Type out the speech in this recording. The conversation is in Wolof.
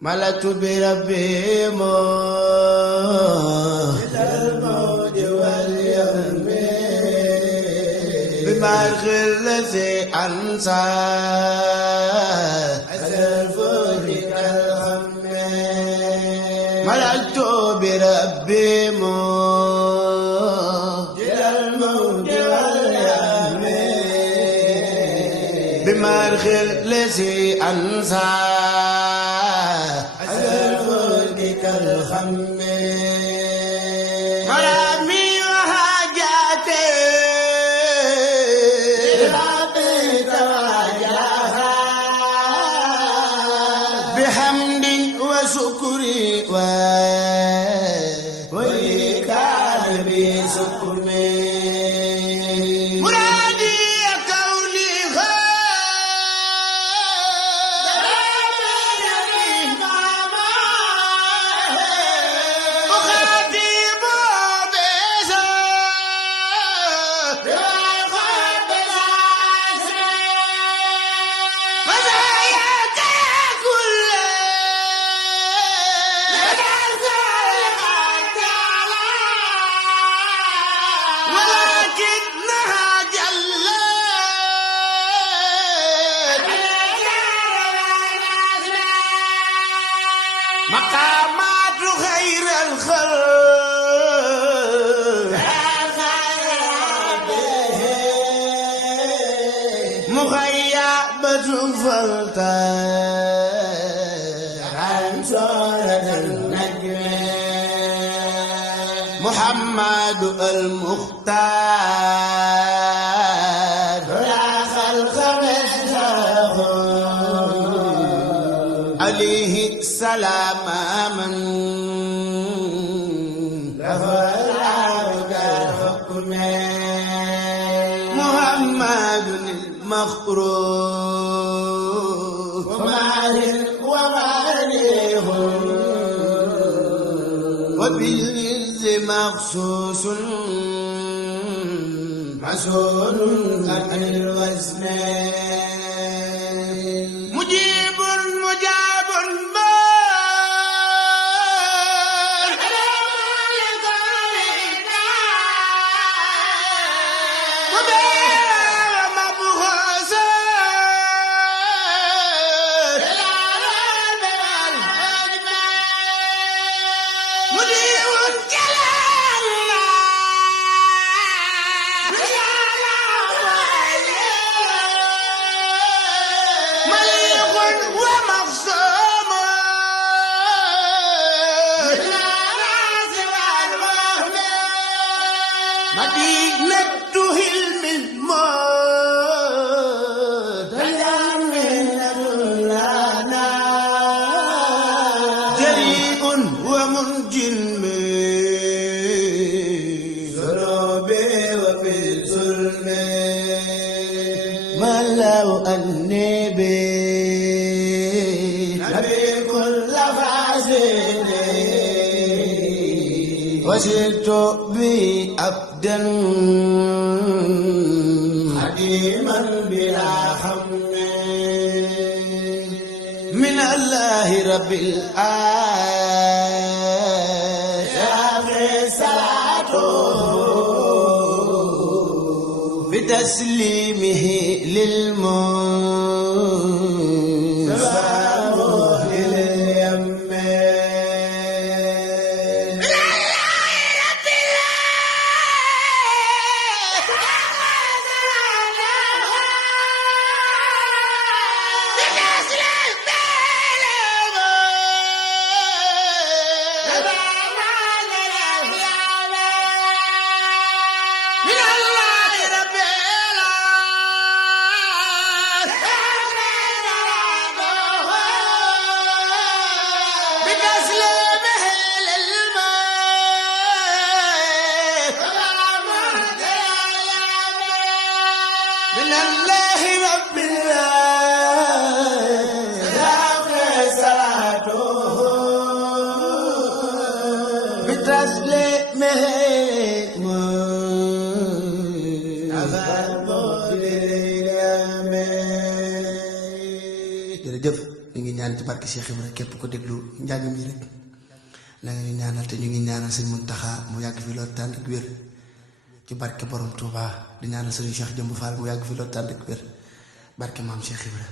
ملأت بربي الموت واليم بمرخ الذي أنسى أسرفك الهم ملأت بربي الموت واليم بمرخ الذي أنسى الخم مرامي وحاجاتي لربك وجاها بحمد وشكري وكان بسكمي مرادي كوني مقامات غير الخلق مغيبة فلتر عن سورة النجم محمد المختار لا خلق مثله عليه السلام من له العرض الحكم محمد المخروف وماليه وبالعز مخصوص مسؤول عن الوزن مجيب مجاب مدينة هلم الموت لنا جريء ومنج من ذنوبي وفي الظلم ما لو أني نبي كل فاسد وسرت بي أبدا حكيما بلا حمل من الله رب العالمين صلاته بتسليمه من الله رب العالمين صلاته بتسليمه jërëjëf ñu ngi ñaan ci barke Cheikh Ibra képp ko déglu njàng mi rek na nga ñu ñaanal te ñu ngi ñaanal sëñ Muntaxa mu yàgg fi loolu tànd ak wér ci barke borom Touba di ñaanal sëñ Cheikh Jëmb Fall mu yàgg fi loolu tànd ak wér barke maam Cheikh Ibra